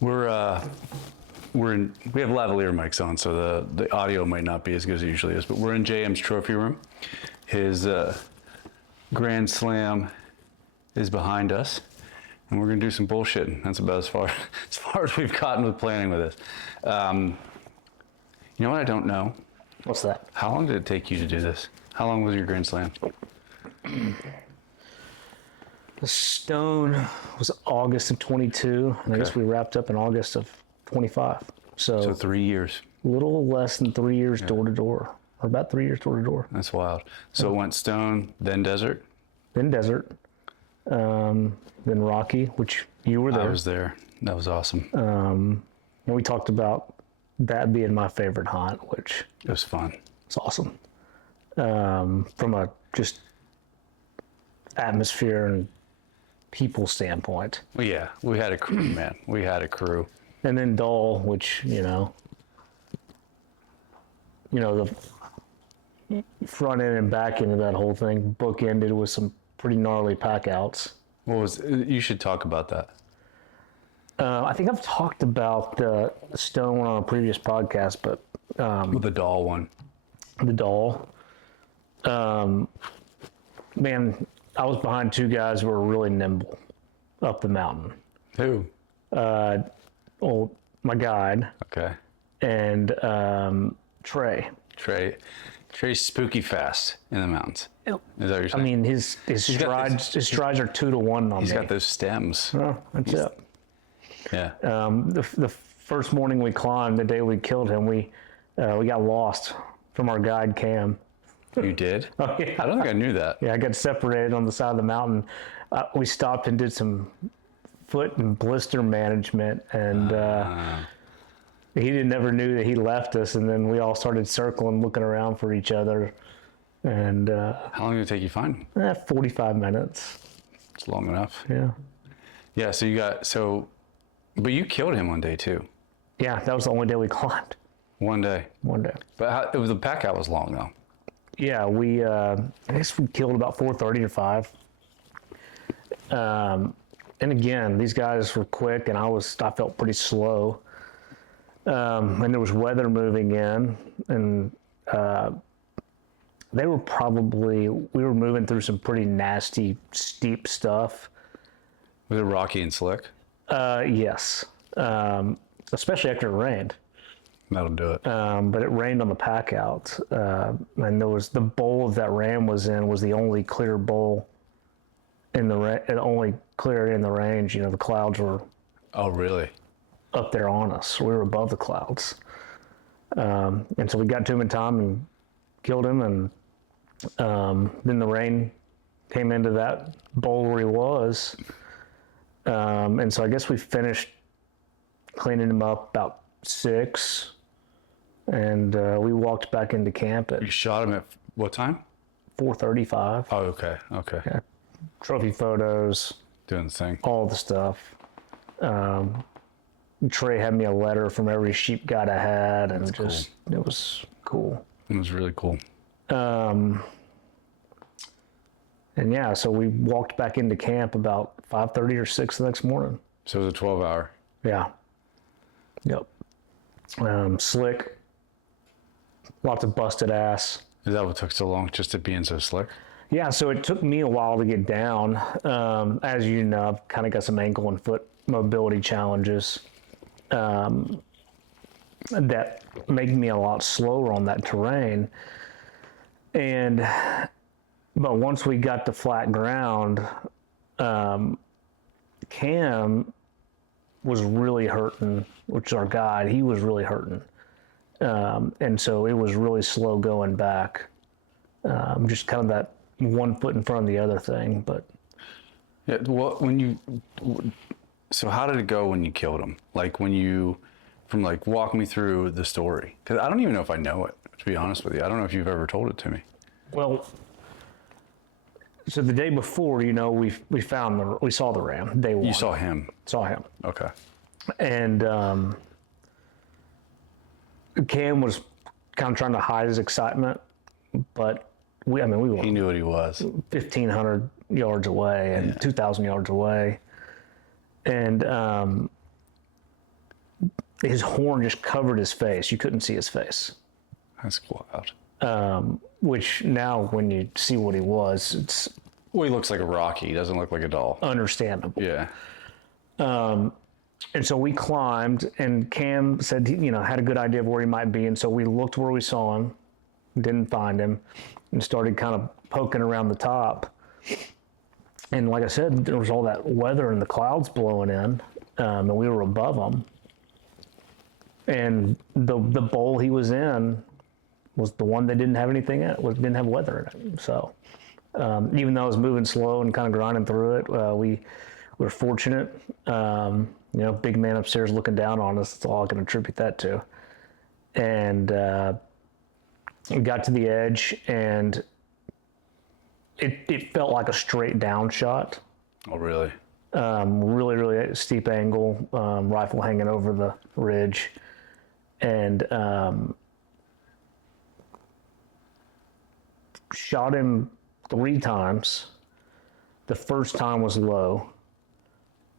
We have lavalier mics on, so the audio might not be as good as it usually is. But we're in JM's trophy room. His Grand Slam is behind us, and we're gonna do some bullshitting. That's about as far as we've gotten with planning with this. You know what I don't know? What's that? How long did it take you to do this? How long was your Grand Slam? The Stone was August of 22, and I guess we wrapped up in August of 25. So 3 years. A little less than 3 years door to door, or about 3 years door to door. That's wild. So it went Stone, then Desert? Then Desert, then Rocky, which you were there. I was there. That was awesome. And we talked about that being my favorite hunt, which It was fun. it's awesome. From a just atmosphere and people standpoint. Well, yeah, we had a crew, man. We had a crew. And then Dull, which, the front end and back end of that whole thing bookended with some pretty gnarly pack outs. You should talk about that. I think I've talked about the Stone one on a previous podcast, but The doll one. the Dull, man, I was behind two guys who were really nimble up the mountain. Who? Well, my guide Okay. and Trey. Trey's spooky fast in the mountains. Yep. Is that what you're saying? I mean, his strides are 2 to 1 on me. He's got those stems. Oh, that's it. Yeah. The first morning we climbed, the day we killed him, we got lost from our guide Cam. You did? Oh, yeah. I don't think I knew that. Yeah, I got separated on the side of the mountain. We stopped and did some foot and blister management, and he never knew that he left us. And then we all started circling, looking around for each other. And How long did it take you to find him? 45 minutes. It's long enough. Yeah. Yeah, but you killed him one day too. Yeah, that was the only day we climbed. One day. One day. But the pack out was long though. Yeah, I guess we killed about 4:30 or 5. And again, these guys were quick, and I felt pretty slow. And there was weather moving in, and we were moving through some pretty nasty, steep stuff. Was it rocky and slick? Yes, especially after it rained. That'll do it. But it rained on the pack out, and there was the bowl that Ram was in was the only clear bowl in only clear in the range. The clouds were Oh, really? up there on us. We were above the clouds, and so we got to him in time and killed him. And then the rain came into that bowl where he was, and so I guess we finished cleaning him up about 6. And we walked back into camp at You shot him at what time? 4:35. Oh, okay. Yeah. Trophy photos, Doing the thing. all the stuff. Trey had me a letter from every sheep guide I had, and it was cool. It was really cool. And yeah, so we walked back into camp about 5:30 or 6 the next morning. So it was a 12-hour. Yeah. Yep. Slick. Lots of busted ass. Is that what took so long, just it being so slick? Yeah, so it took me a while to get down. As you know, I've kind of got some ankle and foot mobility challenges that make me a lot slower on that terrain. But once we got to flat ground, Cam was really hurting, which is our guide. He was really hurting. And so it was really slow going back. Just kind of that one foot in front of the other thing, but Yeah. Well, so how did it go when you killed him? Like walk me through the story. Because I don't even know if I know it, to be honest with you. I don't know if you've ever told it to me. well, so the day before, we saw the ram, day 1. You saw him. Saw him. Okay. And Cam was kind of trying to hide his excitement, but we were He knew what he was. 1,500 yards away and 2,000 yards away. And his horn just covered his face. You couldn't see his face. That's wild. Which now, when you see what he was, it's Well, he looks like a Rocky. He doesn't look like a doll. understandable. Yeah. And so we climbed, and Cam said, had a good idea of where he might be. And so we looked where we saw him, didn't find him, and started kind of poking around the top. And like I said, there was all that weather and the clouds blowing in, and we were above them. And the bowl he was in was the one that didn't have anything in it, didn't have weather in it. So even though I was moving slow and kind of grinding through it, we were fortunate. Big man upstairs looking down on us. That's all I can attribute that to. And we got to the edge, and it felt like a straight down shot. Oh, really? Really, really steep angle, rifle hanging over the ridge. And shot him 3 times. The first time was low.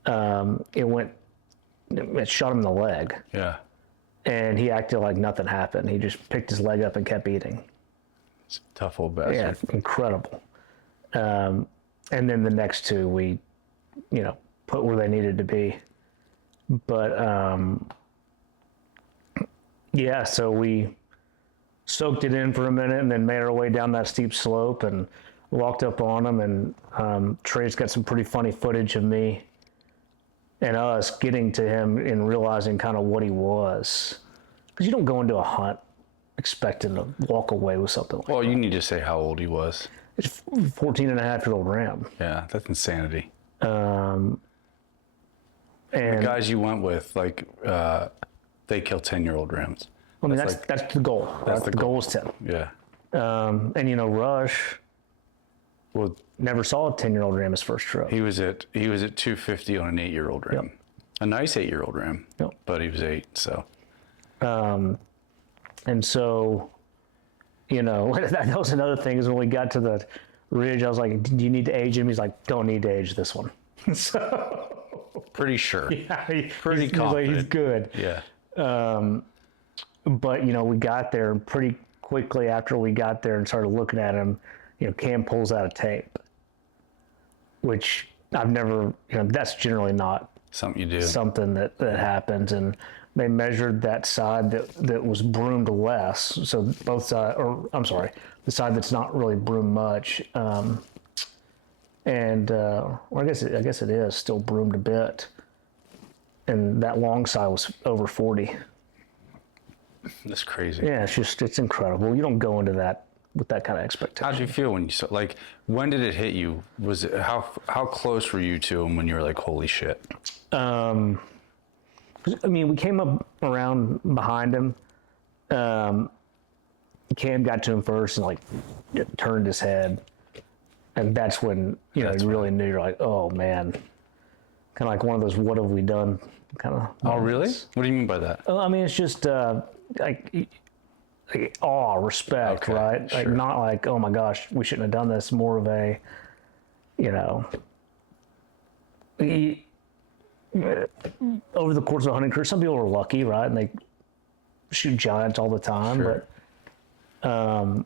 It shot him in the leg. Yeah. And he acted like nothing happened. He just picked his leg up and kept eating. It's a tough old bastard. Yeah, incredible. And then the next 2 we, put where they needed to be. But so we soaked it in for a minute and then made our way down that steep slope and walked up on him. And Trey's got some pretty funny footage of me and us getting to him and realizing kind of what he was. Because you don't go into a hunt expecting to walk away with something like Well, you need to say how old he was. It's a 14-and-a-half-year-old ram. Yeah, that's insanity. And The guys you went with, they kill 10-year-old rams. I mean, that's the goal. That's the goal is 10. Yeah. Rush Well, never saw a 10-year-old ram his first trip. he was at 250 on an 8-year-old ram. Yep. A nice 8-year-old ram. Yep. But he was 8, so. And so, that was another thing is when we got to the ridge, I was like, do you need to age him? He's like, don't need to age this one. So, Pretty sure. yeah, Pretty confident. He's good. Yeah. But, we got there, and pretty quickly after we got there and started looking at him, Cam pulls out a tape, which I've never, that's generally not Something you do. something that happens. And they measured that side that was broomed less. So both sides, the side that's not really broomed much. Or I guess it is still broomed a bit. And that long side was over 40. That's crazy. Yeah, it's incredible. You don't go into that with that kind of expectation. How did you feel when you saw, when did it hit you? Was it, how close were you to him when you were like, holy shit? We came up around behind him. Cam got to him first and turned his head. And that's when, you really knew. You're like, oh man. Kind of like one of those, what have we done kind of. Oh, really? What do you mean by that? It's just awe, respect, Okay, right? sure. Not like, oh my gosh, we shouldn't have done this. More of a, over the course of a hunting career, some people are lucky, right? And they shoot giants all the time. Sure. But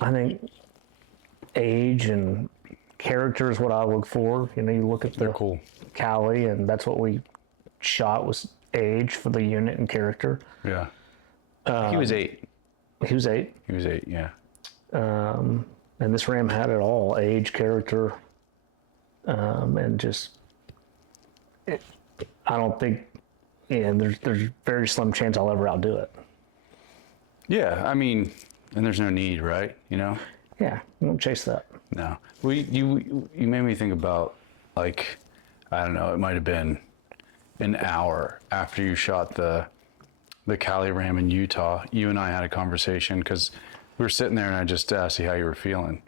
I think age and character is what I look for. You look at They're the cool. Cali, and that's what we shot was age for the unit and character. Yeah. He was 8. He was 8. He was 8, yeah. And this ram had it all: age, character, and just. I don't think, there's very slim chance I'll ever outdo it. Yeah, I mean, and there's no need, right? Yeah, you don't chase that. No. Well, you made me think about, I don't know, it might have been an hour after you shot the Cali ram in Utah. You and I had a conversation because we were sitting there and I just asked you how you were feeling.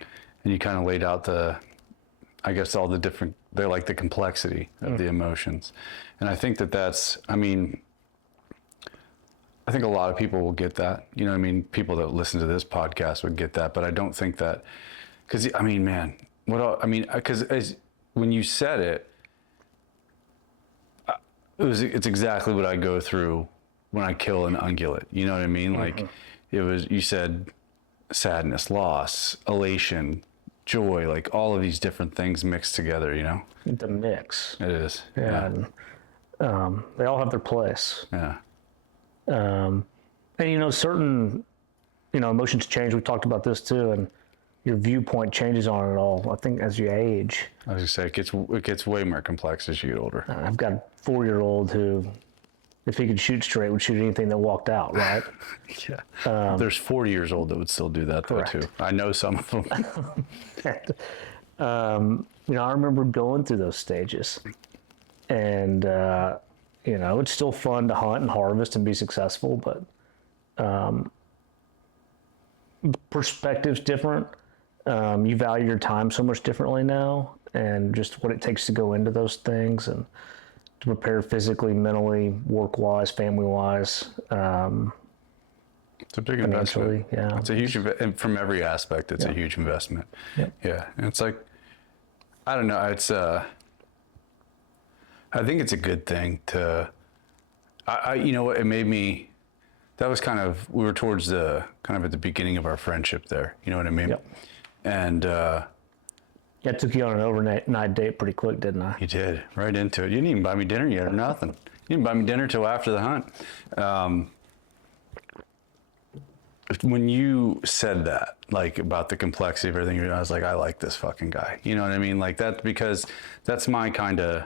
And you kind of laid out all the different, the complexity of the emotions. And I think that's, I think a lot of people will get that. People that listen to this podcast would get that, but I don't think that, because, man, because when you said it, it's exactly what I go through when I kill an ungulate. You know what I mean? Like it was, you said sadness, loss, elation, joy, like all of these different things mixed together, you know? The mix. It is. And they all have their place. Yeah. And certain, emotions change. We talked about this too, and your viewpoint changes on it all. I think as you age. I was gonna say it gets way more complex as you get older. I've got a 4-year-old who, if he could shoot straight, would shoot anything that walked out, right? Yeah. There's 40 years old that would still do that though too. I know some of them. I remember going through those stages, and it's still fun to hunt and harvest and be successful, but perspective's different. You value your time so much differently now, and just what it takes to go into those things and to prepare physically, mentally, work-wise, family-wise. It's a big investment. Yeah. It's a huge and from every aspect. It's a huge investment. Yeah. And it's like, I don't know. It's I think it's a good thing to. It made me. That was we were towards the kind of at the beginning of our friendship there. You know what I mean? Yep. And I took you on an overnight date pretty quick, didn't I? you did right into it. You didn't even buy me dinner yet or nothing. You didn't buy me dinner till after the hunt. When you said that, like about the complexity of everything, I was like, I like this fucking guy. You know what I mean? Like that, because that's my kind of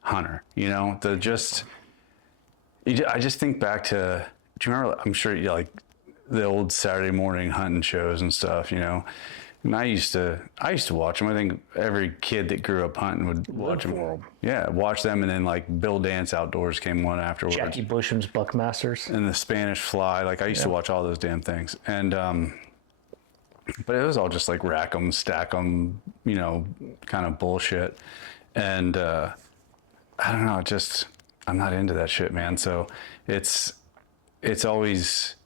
hunter. I just think back to. Do you remember? I'm sure you like the old Saturday morning hunting shows and stuff. And I used to watch them. I think every kid that grew up hunting would watch them. Yeah, watch them, and then like Bill Dance Outdoors came one afterwards. Jackie Busham's Buckmasters. And the Spanish Fly. Like I used to watch all those damn things. And but it was all just like rack 'em, stack 'em, kind of bullshit. And I don't know, I'm not into that shit, man. So it's always.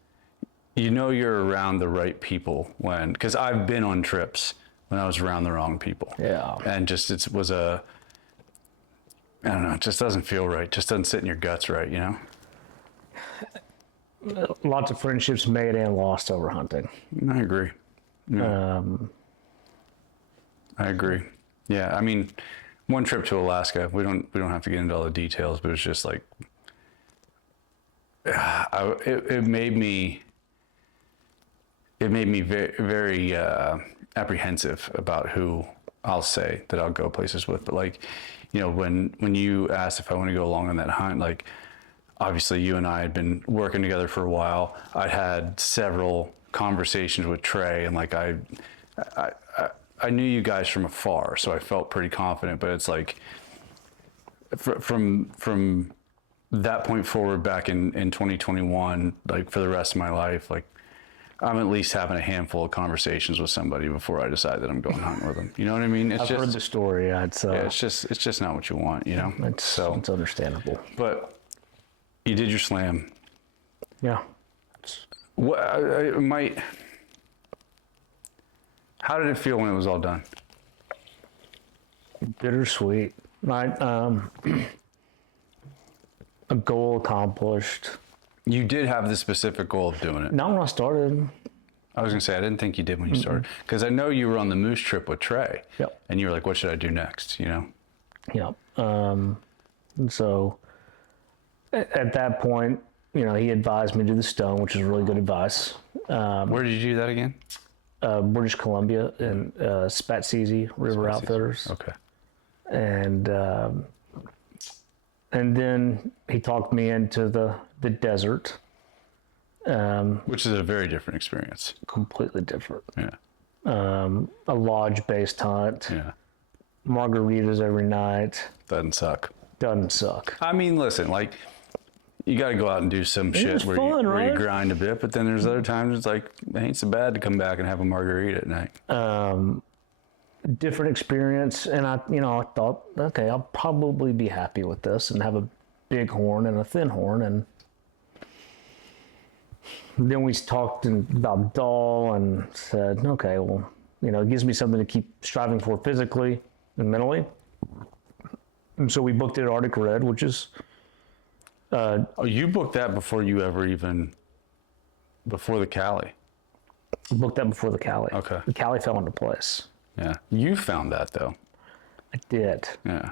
You're around the right people because I've been on trips when I was around the wrong people. Yeah. And I don't know, it just doesn't feel right. It just doesn't sit in your guts right, Lots of friendships made and lost over hunting. I agree. Yeah. I agree. Yeah. I mean, one trip to Alaska, we don't have to get into all the details, but it's just like, it made me very, very apprehensive about who I'll say that I'll go places with. But like, when you asked if I want to go along on that hunt, like obviously you and I had been working together for a while. I'd had several conversations with Trey, and like I knew you guys from afar, so I felt pretty confident. But it's like from that point forward, back in 2021, like for the rest of my life, like I'm at least having a handful of conversations with somebody before I decide that I'm going hunting with them. You know what I mean? I've heard the story. It's just not what you want, It's understandable. But you did your slam. Yeah. How did it feel when it was all done? Bittersweet. A goal accomplished. You did have the specific goal of doing it. Not when I started. I was gonna say I didn't think you did when you started, because I know you were on the moose trip with Trey. Yep. And you were like, "What should I do next?" Yeah. And so at that point, he advised me to do the stone, which is really good advice. Where did you do that again? British Columbia and Spatsizi River Outfitters. Okay. And then he talked me into the desert. Which is a very different experience. Completely different. Yeah. A lodge-based hunt. Yeah. Margaritas every night. Doesn't suck. I mean, listen, like, you got to go out and do some shit where you grind a bit, but then there's other times it's like, it ain't so bad to come back and have a margarita at night. Different experience, and I thought, okay, I'll probably be happy with this and have a big horn and a thin horn. And then we talked about Dahl and said, okay, well, it gives me something to keep striving for physically and mentally. And so we booked it at Arctic Red, which is Oh, you booked that before before the Cali. Booked that before the Cali. Okay. The Cali fell into place. Yeah. You found that though. I did. Yeah.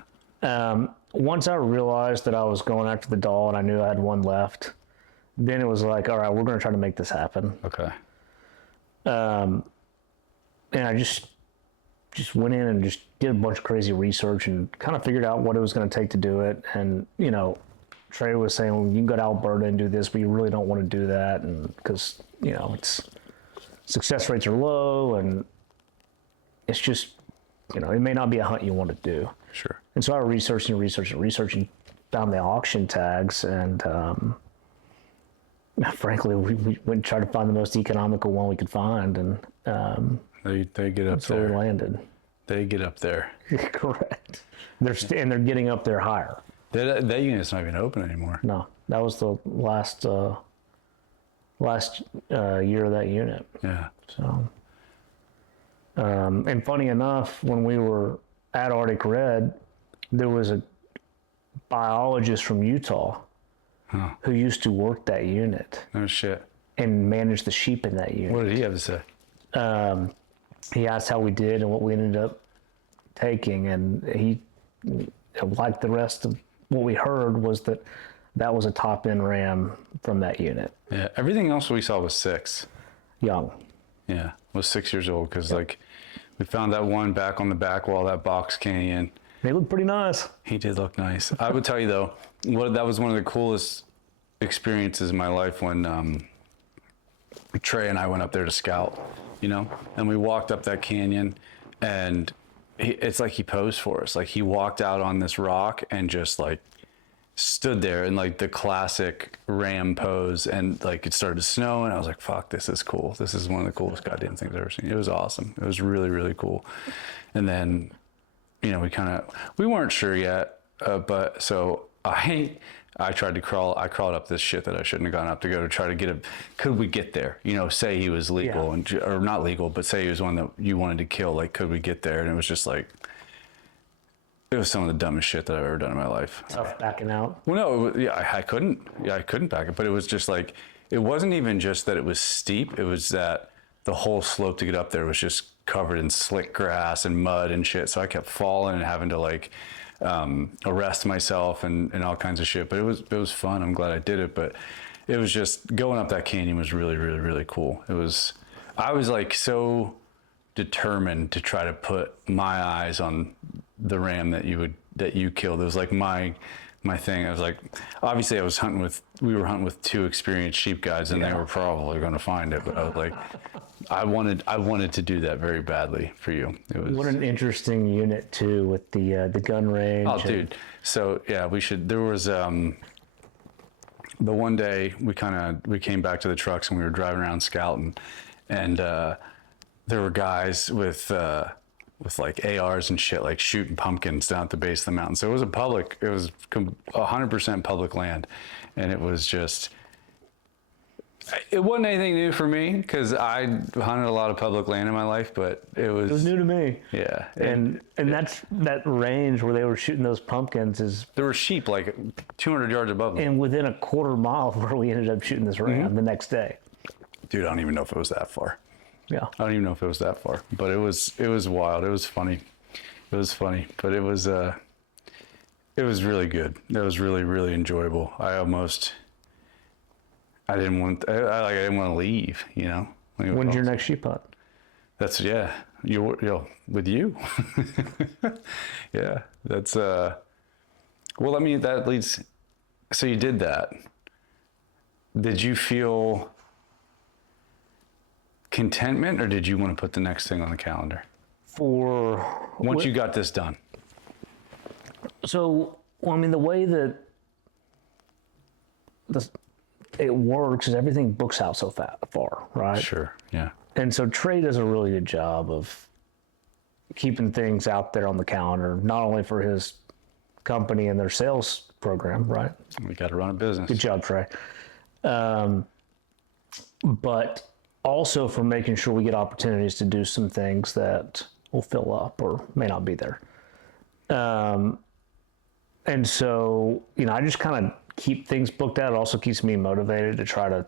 Once I realized that I was going after the doll and I knew I had one left, then it was like, all right, we're going to try to make this happen. Okay. And I just went in and just did a bunch of crazy research and kind of figured out what it was going to take to do it. And, Trey was saying, well, you can go to Alberta and do this, but you really don't want to do that. And because, it's success rates are low and it's just, it may not be a hunt you want to do. Sure. And so I researched and found the auction tags. And frankly, we went and tried to find the most economical one we could find. And they get up that's where we there. landed. They get up there. Correct. And they're getting up there higher. That unit's not even open anymore. No, that was the last year of that unit. Yeah. So, and funny enough, when we were at Arctic Red, there was a biologist from Utah who used to work that unit No shit. and manage the sheep in that unit. What did he have to say? He asked how we did and what we ended up taking, and he, like the rest of what we heard, was that was a top end ram from that unit. Yeah. Everything else we saw was 6. Young. Yeah. Was 6 years old because we found that one back on the back wall, that box canyon. They look pretty nice. He did look nice. I would tell you though, that was one of the coolest experiences in my life when Trey and I went up there to scout, and we walked up that canyon, and it's like he posed for us. Like he walked out on this rock and just like stood there in like the classic ram pose, and like it started to snow, and I was like, fuck, this is cool. This is one of the coolest goddamn things I've ever seen. It was awesome. It was really, really cool. And then, we weren't sure yet, but so I tried to crawl. I crawled up this shit that I shouldn't have gone up to go to try to get could we get there? Say he was legal or not legal, but say he was one that you wanted to kill. Like, could we get there? And it was just like, it was some of the dumbest shit that I've ever done in my life. Tough backing out. Well, no, I couldn't back it, but it was just like, it wasn't even just that it was steep. It was that the whole slope to get up there was just covered in slick grass and mud and shit. So I kept falling and having to like, arrest myself and all kinds of shit, but it was fun. I'm glad I did it, but it was just going up that canyon was really, really, really cool. I was like so determined to try to put my eyes on the ram that you killed. It was like my thing. I was like, obviously we were hunting with 2 experienced sheep guides, and they were probably going to find it, but I was like, I wanted to do that very badly for you. It was What an interesting unit too, with the gun range. Oh, dude. So yeah, there was the one day we came back to the trucks and we were driving around scouting, and there were guys with like ARs and shit, like shooting pumpkins down at the base of the mountain. So it was 100% public land, and it was just. It wasn't anything new for me because I hunted a lot of public land in my life, but it was new to me. Yeah. And that's that range where they were shooting those pumpkins is. There were sheep like 200 yards above them. And within a quarter mile of where we ended up shooting this ram the next day. Dude, I don't even know if it was that far. Yeah. I don't even know if it was that far, but it was wild. It was funny. But it was really good. It was really, really enjoyable. I didn't want to leave, When's your next sheep hunt? That's you're with you. Yeah, that's well, I mean, that leads. So you did that. Did you feel contentment, or did you want to put the next thing on the calendar? Once you got this done. So, well, I mean, the way that it works is everything books out so far, right? Sure. Yeah. And so Trey does a really good job of keeping things out there on the calendar, not only for his company and their sales program, right? We got to run a business. Good job, Trey. But also for making sure we get opportunities to do some things that will fill up or may not be there. And so, I just kind of keep things booked out. It also keeps me motivated to try to,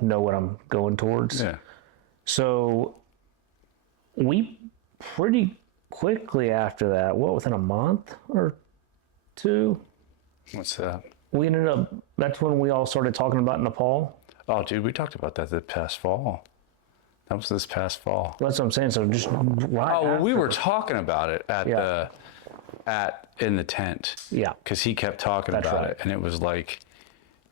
know what I'm going towards. Yeah. So we pretty quickly after that, within a month or two, What's that? we ended up, that's when we all started talking about Nepal. Oh, dude, we talked about that this past fall. That was this past fall. That's what I'm saying. So just right Oh, well, we after. were talking about it in the tent. Yeah. Because he kept talking That's about right. it, and it was like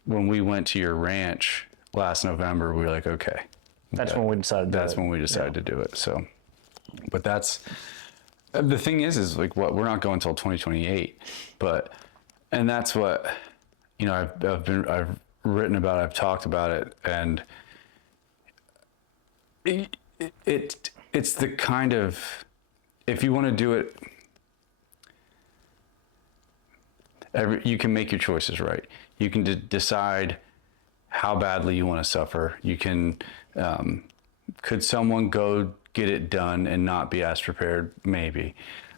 when we went to your ranch last November, we were like, okay, That's when we decided. that's when we decided to do it. So, but that's the thing is like what we're not going until 2028, and that's what I've written about, I've talked about it, and it's the kind of, if you want to do it, you can make your choices right. You can decide how badly you want to suffer. You can, could someone go get it done and not be as prepared? Maybe.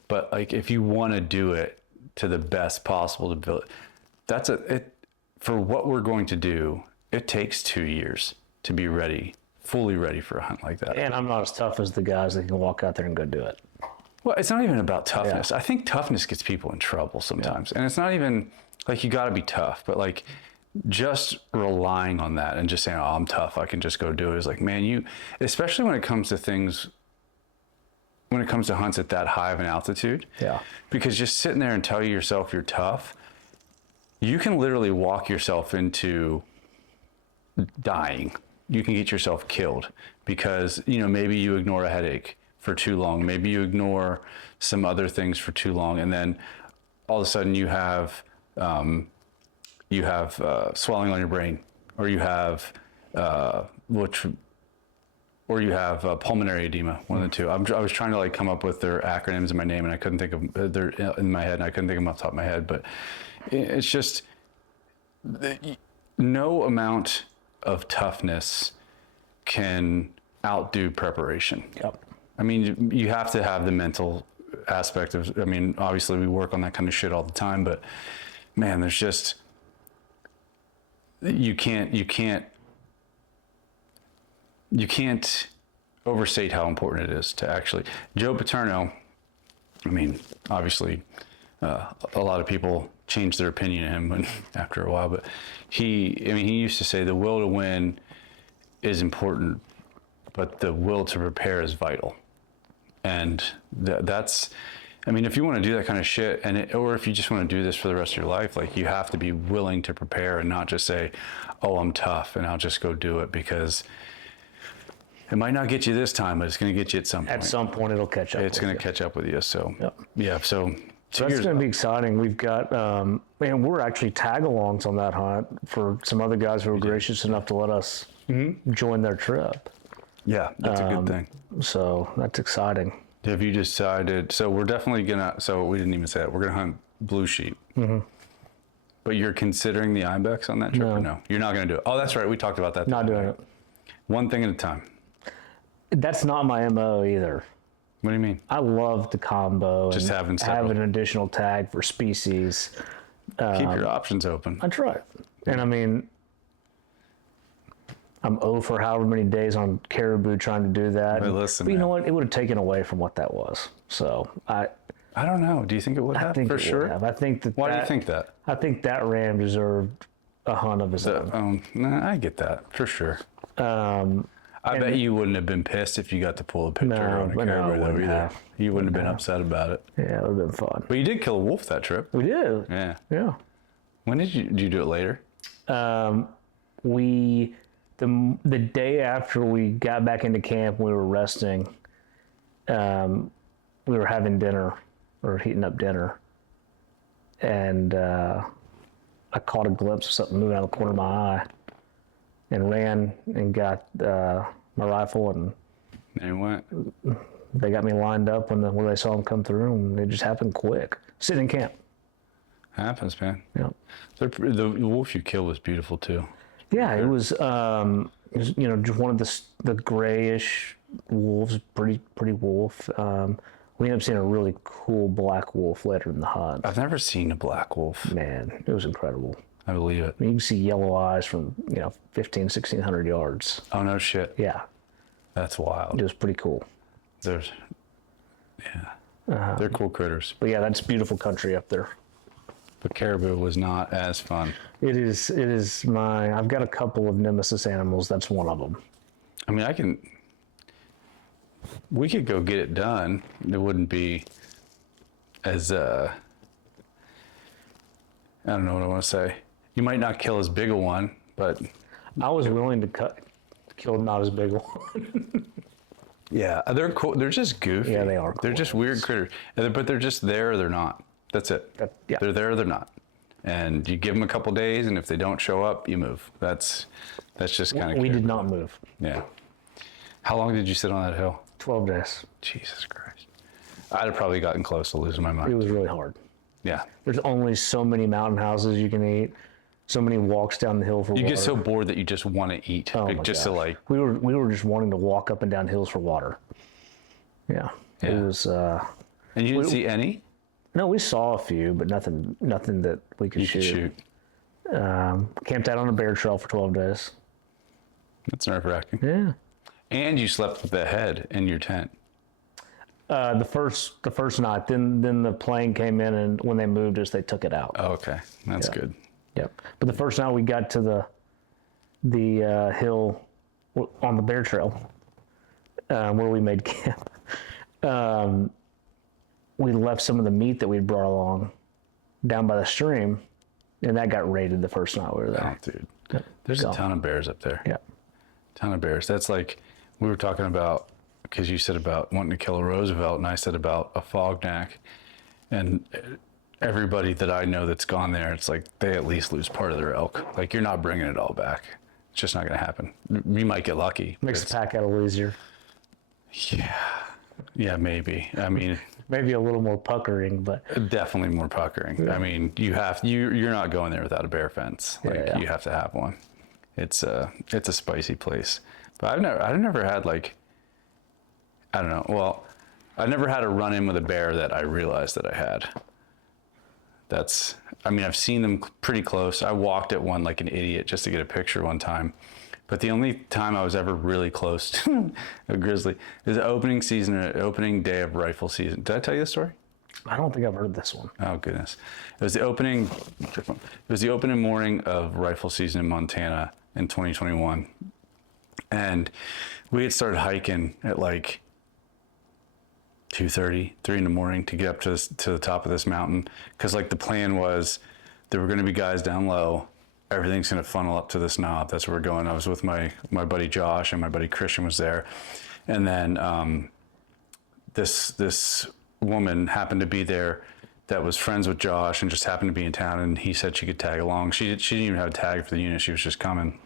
But like, if you want to do it to the best possible to build, for what we're going to do, it takes 2 years to be ready, fully ready for a hunt like that. And I'm not as tough as the guys that can walk out there and go do it. Well, it's not even about toughness. I think toughness gets people in trouble sometimes. And it's not even like you got to be tough, but like just relying on that and just saying, oh, I'm tough, I can just go do it, is like, man, especially when it comes to things, when it comes to hunts at that high of an altitude. Yeah. Because just sitting there and telling yourself you're tough, you can literally walk yourself into dying. You can get yourself killed because, maybe you ignore a headache for too long. Maybe you ignore some other things for too long. And then all of a sudden you have swelling on your brain, or you have, pulmonary edema, one of the two. I was trying to like come up with their acronyms in my name, and I couldn't think of they're in my head, and I couldn't think of them off the top of my head. But it's just no amount of toughness can outdo preparation. Yep. I mean, you have to have the mental aspect of. I mean, obviously we work on that kind of shit all the time, but man, there's just you can't overstate how important it is to actually. Joe Paterno, I mean, obviously, a lot of people changed their opinion of him after a while, but he used to say the will to win is important, but the will to prepare is vital. And that's, I mean, if you want to do that kind of shit, or if you just want to do this for the rest of your life, like you have to be willing to prepare and not just say, oh, I'm tough and I'll just go do it, because it might not get you this time, but it's going to get you at some point. At some point, it'll catch up. It's going to catch up with you. So, Yep. yeah. So that's going to be exciting. We've got, and we're actually tag-alongs on that hunt for some other guys who were gracious enough to let us join their trip. Yeah, that's a good thing. So that's exciting. Have you decided? So we're definitely gonna. So we didn't even say it. We're gonna hunt blue sheep. Mm-hmm. But you're considering the ibex on that trip, or no? You're not gonna do it. Oh, that's right. We talked about that. Not doing it. One thing at a time. That's not my MO either. What do you mean? I love the combo. Just and having several. have an additional tag for species. Keep your options open. I try it. And I mean, I'm for however many days on caribou trying to do that. But listen, but you man. know what? It would have taken away from what that was. So I don't know. Do you think it would have? think For it sure. would have. I think that. Why do you think that? I think that ram deserved a hunt of his own. Nah, I get that for sure. I bet you wouldn't have been pissed if you got to pull a picture on a I caribou wouldn't either. have. You wouldn't have been upset about it. Yeah, it would have been fun. But you did kill a wolf that trip. We did. Yeah. Yeah. When did you do it later? The day after we got back into camp, we were resting. We were having dinner, or heating up dinner, and I caught a glimpse of something moving out of the corner of my eye, and ran and got my rifle, and There you went. they got me lined up when they saw him come through, and it just happened quick. Sitting in camp. Happens, man. Yeah. The wolf you killed was beautiful too. Yeah, it was just one of the grayish wolves, pretty wolf. We ended up seeing a really cool black wolf later in the hunt. I've never seen a black wolf. Man, it was incredible. I believe it. I mean, you can see yellow eyes from 15, 1600 yards. Oh no shit. Yeah, That's wild. it was pretty cool. They're cool critters. But yeah, that's beautiful country up there. But caribou was not as fun. It is I've got a couple of nemesis animals. That's one of them. I mean, we could go get it done. It wouldn't be as, I don't know what I want to say. You might not kill as big a one, but I was willing to kill not as big a one. yeah, they're cool. They're just goofy. Yeah, they are They're cool just weird critters. But they're just there or they're not. That's it. Yeah. They're there or they're not. And you give them a couple days, and if they don't show up, you move. That's just kind of. We did not move. Yeah. How long did you sit on that hill? 12 days. Jesus Christ. I'd have probably gotten close to losing my It mind. was really hard. Yeah. There's only so many mountain houses you can eat. So many walks down the hill for You water. get so bored that you just want to eat. Oh like, my just gosh. to like, We were just wanting to walk up and down hills for water. Yeah. Yeah. It was. and you didn't see any? No, we saw a few, but nothing that we could You could shoot. shoot. Camped out on a bear trail for 12 days. That's nerve wracking. Yeah. And you slept with the head in your tent. The first night, then the plane came in, and when they moved us, they took it out. Oh, okay. That's Yeah. good. Yep. But the first night we got to the hill on the bear trail where we made camp. We left some of the meat that we'd brought along down by the stream, and that got raided the first night we were Oh, there. dude. Yep. There's So, a ton of bears up there. Yeah. Ton of bears. That's like, we were talking about, because you said about wanting to kill a Roosevelt, and I said about a fognack. And everybody that I know that's gone there, it's like they at least lose part of their elk. Like, you're not bringing it all back. It's just not going to happen. We might get lucky. Makes the pack out a little easier. Yeah, maybe. I mean, Maybe a little more puckering, but definitely more puckering. I mean, you're not going there without a bear fence. Like, Yeah. you have to have one. It's a spicy place. But I've never had like, I don't know. Well, I've never had a run in with a bear that I realized that I had. I've seen them pretty close. I walked at one like an idiot just to get a picture one time. But the only time I was ever really close to a grizzly is the opening day of rifle season. Did I tell you this story? I don't think I've heard this one. Oh goodness. It was the opening morning of rifle season in Montana in 2021. And we had started hiking at like 2:30, 3 in the morning to get up to the top of this mountain. Cause like the plan was there were going to be guys down low. Everything's going to funnel up to this knob. That's where we're going. I was with my buddy Josh, and my buddy Christian was there. And then this woman happened to be there that was friends with Josh and just happened to be in town, and he said she could tag along. She didn't even have a tag for the unit. She was just coming.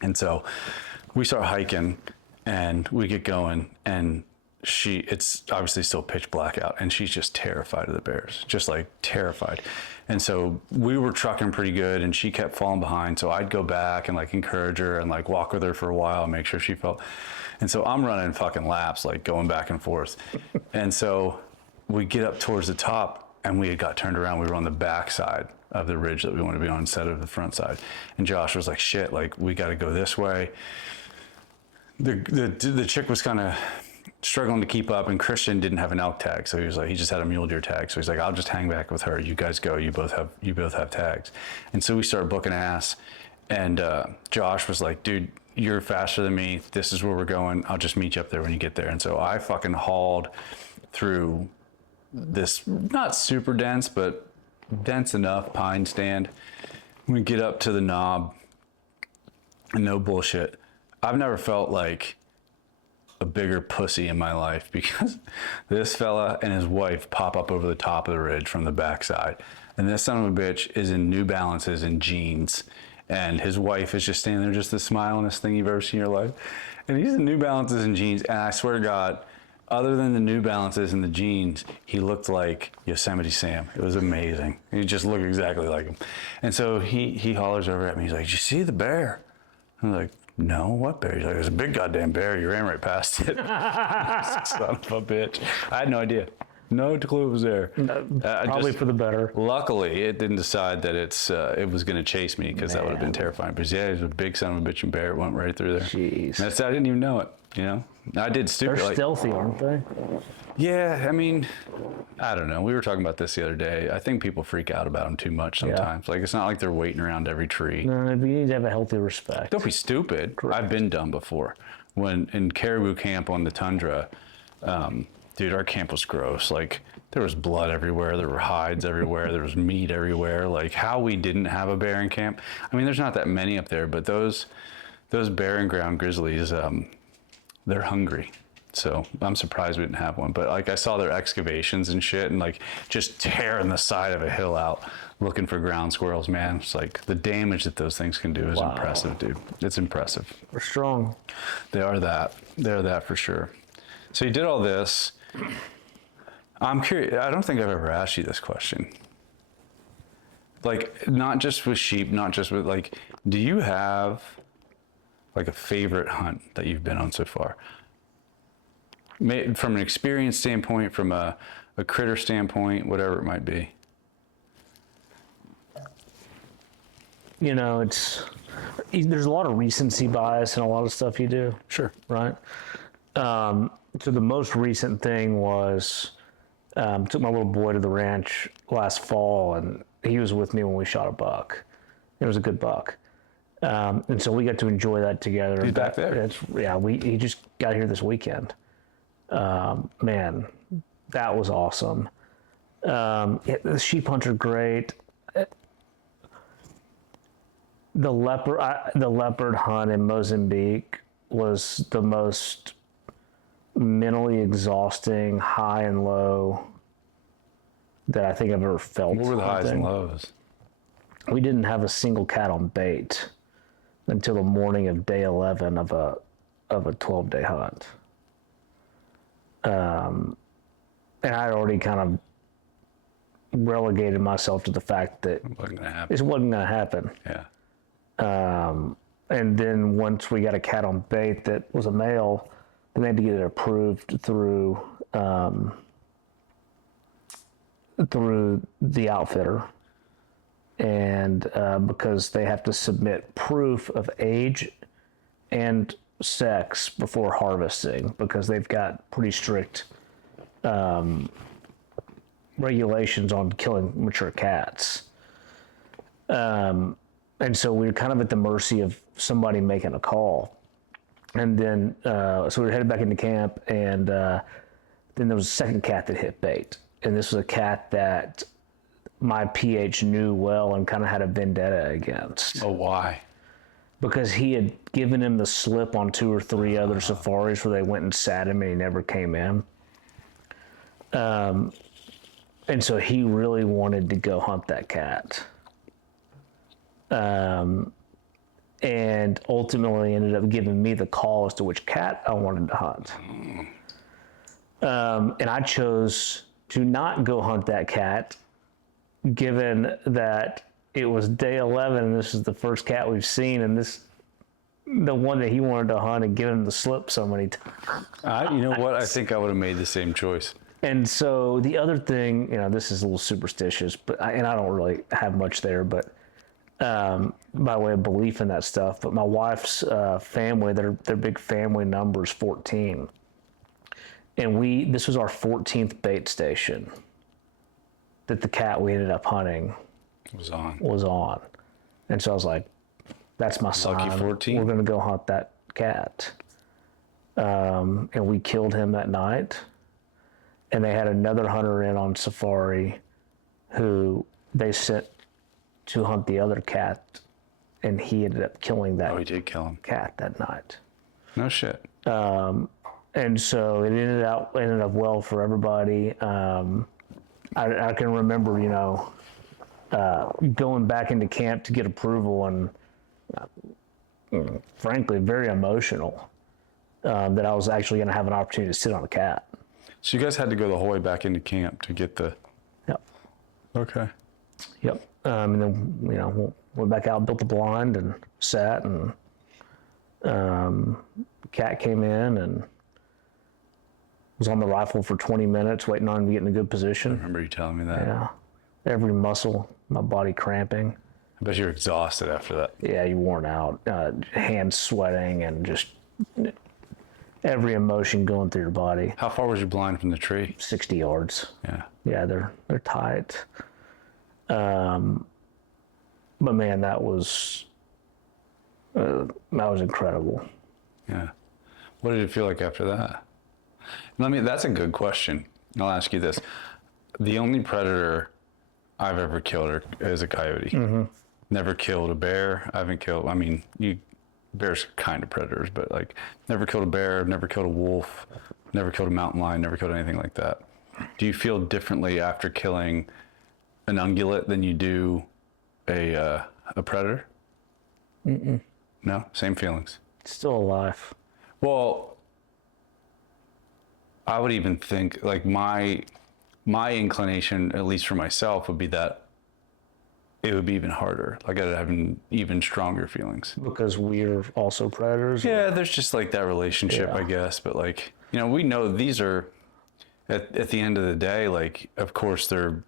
And so we start hiking, and we get going, and it's obviously still pitch black out, and she's just terrified of the bears, just like terrified. And so we were trucking pretty good, and she kept falling behind. So I'd go back and like encourage her and like walk with her for a while and make sure she felt. And so I'm running fucking laps, like going back and forth. And so we get up towards the top, and we had got turned around. We were on the back side of the ridge that we wanted to be on instead of the front side. And Josh was like, shit, like we got to go this way. The chick was kind of struggling to keep up, and Christian didn't have an elk tag, so he just had a mule deer tag. So he's like, I'll just hang back with her. You guys go. You both have tags. And so we started booking ass, and Josh was like, dude, you're faster than me. This is where we're going. I'll just meet you up there when you get there. And so I fucking hauled through this not super dense, but dense enough pine stand. We get up to the knob, and no bullshit, I've never felt like a bigger pussy in my life, because this fella and his wife pop up over the top of the ridge from the backside, and this son of a bitch is in New Balances and jeans, and his wife is just standing there, just the smileest thing you've ever seen in your life, and he's in New Balances and jeans, and I swear to God, other than the New Balances and the jeans, he looked like Yosemite Sam. It was amazing. He just looked exactly like him. And so he hollers over at me. He's like, "Did you see the bear?" I'm like, no, what bear? He's like, there's a big goddamn bear. You ran right past it. Son of a bitch. I had no idea. No clue it was there. Probably for the better. Luckily, it didn't decide that it was going to chase me, because that would have been Man. terrifying. But yeah, it was a big son of a bitch and bear. It went right through there. Jeez. I didn't even know it. You know, I did stupid. They're like, stealthy, aren't they? yeah, I mean, I don't know. We were talking about this the other day. I think people freak out about them too much sometimes. Like, it's not like they're waiting around every tree. No, you need to have a healthy respect. Don't be stupid. I've been dumb before. When in caribou camp on the tundra, dude, our camp was gross. Like, there was blood everywhere. There were hides everywhere. There was meat everywhere. Like, how we didn't have a bear in camp. I mean, there's not that many up there, but those barren ground grizzlies, they're hungry. So I'm surprised we didn't have one. But like, I saw their excavations and shit, and like just tearing the side of a hill out looking for ground squirrels, man. It's like the damage that those things can do is impressive, dude. It's impressive. They're strong. They are that. They're that for sure. So you did all this. I'm curious. I don't think I've ever asked you this question. Like, not just with sheep, not just with, like, do you have like a favorite hunt that you've been on so far? From an experience standpoint, from a critter standpoint, whatever it might be. You know, there's a lot of recency bias in a lot of stuff you do. Sure. Right? So the most recent thing was, took my little boy to the ranch last fall, and he was with me when we shot a buck. It was a good buck. And so we got to enjoy that together. He's back there. He just got here this weekend. Man, that was awesome. The sheep hunts are great. The leopard hunt in Mozambique was the most mentally exhausting, high and low, that I think I've ever felt. What were the highs and hunting. lows? We didn't have a single cat on bait until the morning of day 11 of a 12-day hunt. And I had already kind of relegated myself to the fact that Wasn't gonna happen. this wasn't going to happen. Yeah. And then once we got a cat on bait that was a male, then they had to get it approved through the outfitter. And because they have to submit proof of age and sex before harvesting, because they've got pretty strict regulations on killing mature cats. And so we were kind of at the mercy of somebody making a call. And then, so we were headed back into camp, and then there was a second cat that hit bait. And this was a cat that my PH knew well and kind of had a vendetta against. Oh, why? Because he had given him the slip on 2 or 3 other safaris where they went and sat him and he never came in. And so he really wanted to go hunt that cat. And ultimately ended up giving me the call as to which cat I wanted to hunt. And I chose to not go hunt that cat, given that it was day 11 and this is the first cat we've seen, and the one that he wanted to hunt and given him the slip so many times. You know what? I think I would have made the same choice. And so the other thing, you know, this is a little superstitious, but I don't really have much there, but by way of belief in that stuff. But my wife's family, their big family number is 14, and this was our 14th bait station that the cat we ended up hunting was on. And so I was like, that's my sign. Lucky 14. We're going to go hunt that cat. And we killed him that night. And they had another hunter in on safari who they sent to hunt the other cat, and he ended up killing that he did kill him. cat that night. No shit. And so it ended up well for everybody. I can remember, you know, going back into camp to get approval, and frankly, very emotional that I was actually going to have an opportunity to sit on a cat. So you guys had to go the whole way back into camp to get the... Yep. Okay. Yep. And then, you know, went back out, built the blind, and sat, and Cat came in and was on the rifle for 20 minutes waiting on him to get in a good I position. remember you telling me that. Yeah. Every muscle, my body cramping. I bet you're exhausted after that. Yeah, you worn out. Hands sweating and just every emotion going through your body. How far was your blind from the tree? 60 yards. Yeah. Yeah, they're tight. But man, that was incredible. Yeah. What did it feel like after that? That's a good question. I'll ask you this. The only predator I've ever killed is a coyote. Mm-hmm. Never killed a bear. Bears are kind of predators, but like never killed a bear, never killed a wolf, never killed a mountain lion, never killed anything like that. Do you feel differently after killing an ungulate than you do a predator? Mm-mm. No? Same feelings? Still alive. Well, I would even think like my inclination, at least for myself, would be that it would be even harder. Like I'd have even stronger feelings. Because we're also predators? Yeah, there's just like that relationship, Yeah. I guess. But like, we know these are, at the end of the day, like, of course they're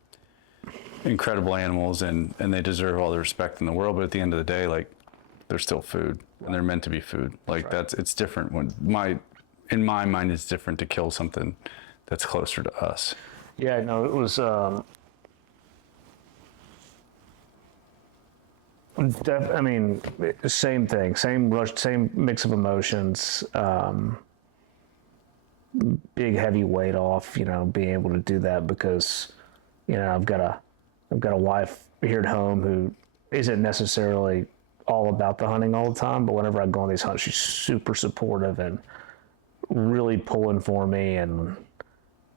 incredible animals and they deserve all the respect in the world. But at the end of the day, like, they're still food and they're meant to be food. Like it's different in my mind, it's different to kill something that's closer to us. Yeah, no, it was, same thing, same rush, same mix of emotions, big heavy weight off, being able to do that because, I've got a wife here at home who isn't necessarily all about the hunting all the time, but whenever I go on these hunts, she's super supportive and really pulling for me. And,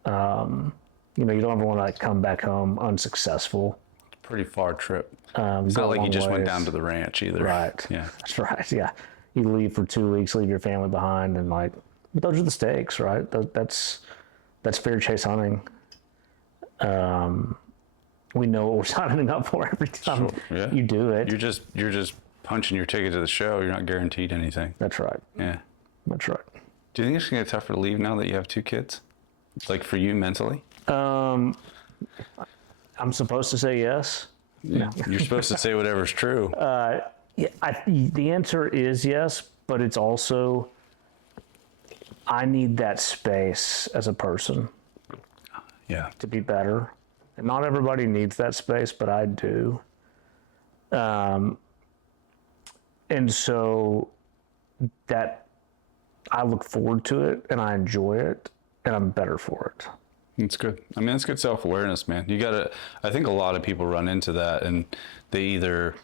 you don't ever want to like come back home unsuccessful. Pretty far trip. It's not like you just went down to the ranch either. Right. Yeah. That's right. Yeah. You leave for 2 weeks, leave your family behind, and like, but those are the stakes, right? That's fair chase hunting. We know what we're signing up for every time you do it. You're just punching your ticket to the show. You're not guaranteed anything. That's right. Yeah. That's right. Do you think it's gonna get tougher to leave now that you have 2 kids? Like for you mentally? I'm supposed to say yes. Yeah. You're supposed to say whatever's true. Yeah, the answer is yes, but it's also I need that space as a person Yeah. to be better. And not everybody needs that space, but I do. And so that I look forward to it and I enjoy it and I'm better for it. It's good. It's good self-awareness, man. I think a lot of people run into that and they either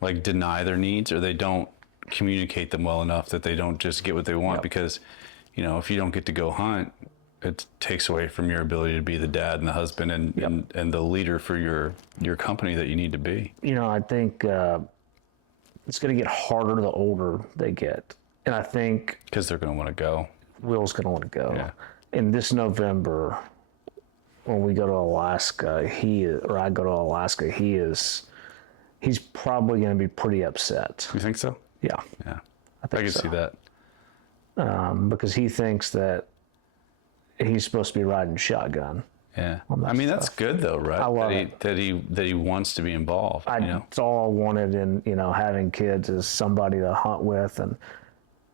like deny their needs or they don't communicate them well enough that they don't just get what they want. Yep. Because, if you don't get to go hunt, it takes away from your ability to be the dad and the husband and the leader for your company that you need to be. I think it's going to get harder the older they get. And I think... Because they're going to want to go. Will's going to want to go. Yeah. And this November, when we go to Alaska, I go to Alaska, he's probably going to be pretty upset. You think so? Yeah. Yeah. I think I can see that. Because he thinks that he's supposed to be riding shotgun. Yeah. That's good though, right? I love it. That he wants to be involved. It's all I wanted in, having kids is somebody to hunt with and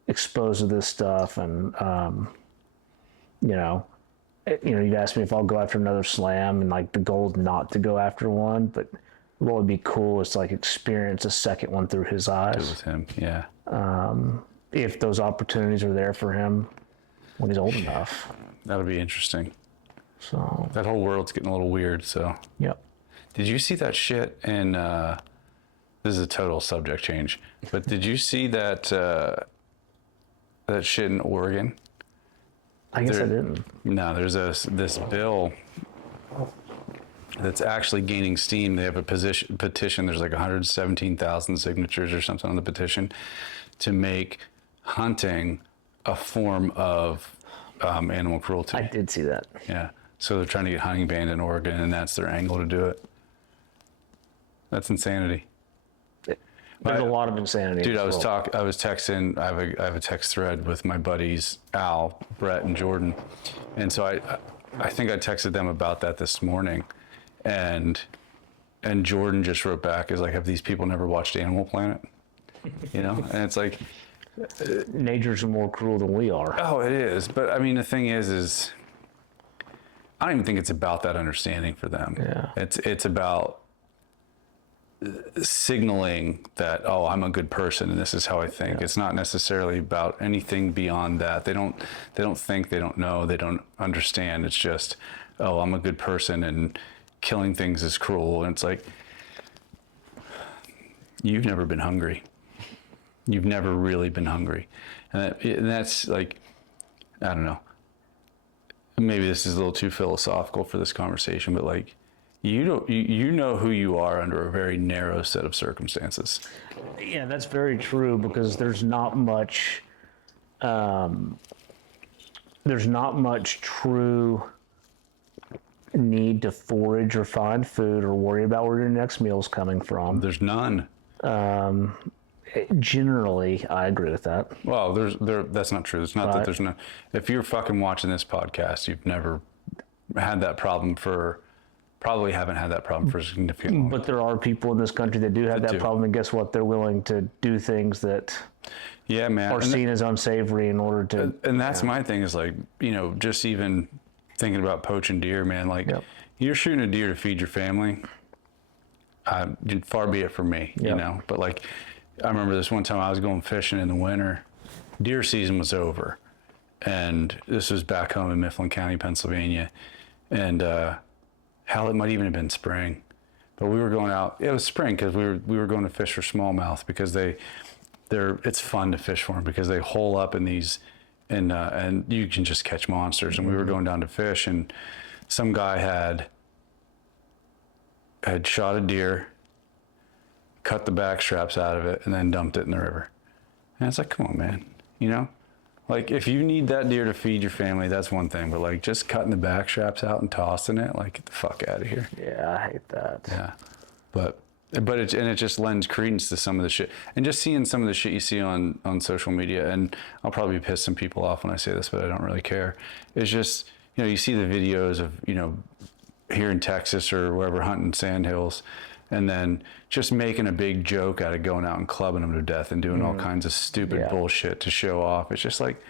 expose to this stuff. And, you'd ask me if I'll go after another slam and like the goal is not to go after one, but what would be cool is to like experience a second one through his eyes. Do with him. Yeah. If those opportunities are there for him when he's old enough. That'll be interesting. So that whole world's getting a little weird. So yep. Did you see that shit in? This is a total subject change, but did you see that that shit in Oregon? I guess I didn't. No, there's this bill that's actually gaining steam. They have a petition. There's like 117,000 signatures or something on the petition to make hunting a form of animal cruelty. I did see that. Yeah. So they're trying to get hunting banned in Oregon, and that's their angle to do it. That's insanity. There's a lot of insanity. Dude, in I this was world. I was texting. I have a text thread with my buddies Al, Brett, and Jordan, and so I think I texted them about that this morning, and Jordan just wrote back is like, have these people never watched Animal Planet? You know, and it's like, Nature's more cruel than we are. oh, it is. But I mean, the thing is I don't even think it's about that understanding for them. Yeah. It's about signaling that, oh, I'm a good person and this is how I think. It's not necessarily about anything beyond that. They don't think, they don't know, they don't understand. It's just, oh, I'm a good person and killing things is cruel. And it's like, you've never been hungry. You've never really been hungry. And that's like, I don't know. Maybe this is a little too philosophical for this conversation, but like, you know who you are under a very narrow set of circumstances. Yeah, that's very true because there's not much true need to forage or find food or worry about where your next meal's coming from. There's none. Generally, I agree with that. Well, that's not true. It's not that there's no. If you're fucking watching this podcast, you've never had that problem probably haven't had that problem for a significant long. But there are people in this country that do have that problem, and guess what? They're willing to do things that yeah, man, are seen as unsavory in order to. And that's my thing is like, you know, just even thinking about poaching deer, man. Like, you're shooting a deer to feed your family. Far be it from me, you know. But like, I remember this one time I was going fishing in the winter. Deer season was over, and this was back home in Mifflin County, Pennsylvania, and hell, it might even have been spring, but we were going out. It was spring because we were going to fish for smallmouth because it's fun to fish for them because they hole up in these, and you can just catch monsters. And we were going down to fish, and some guy had shot a deer, cut the back straps out of it, and then dumped it in the river. And it's like, come on, man, you know. Like, if you need that deer to feed your family, that's one thing. But, like, just cutting the back straps out and tossing it, like, get the fuck out of here. Yeah, I hate that. Yeah. But it just lends credence to some of the shit. And just seeing some of the shit you see on social media, and I'll probably piss some people off when I say this, but I don't really care. It's just, you know, you see the videos of, you know, here in Texas or wherever hunting sandhills, and then just making a big joke out of going out and clubbing them to death and doing all kinds of stupid bullshit to show off. It's just like,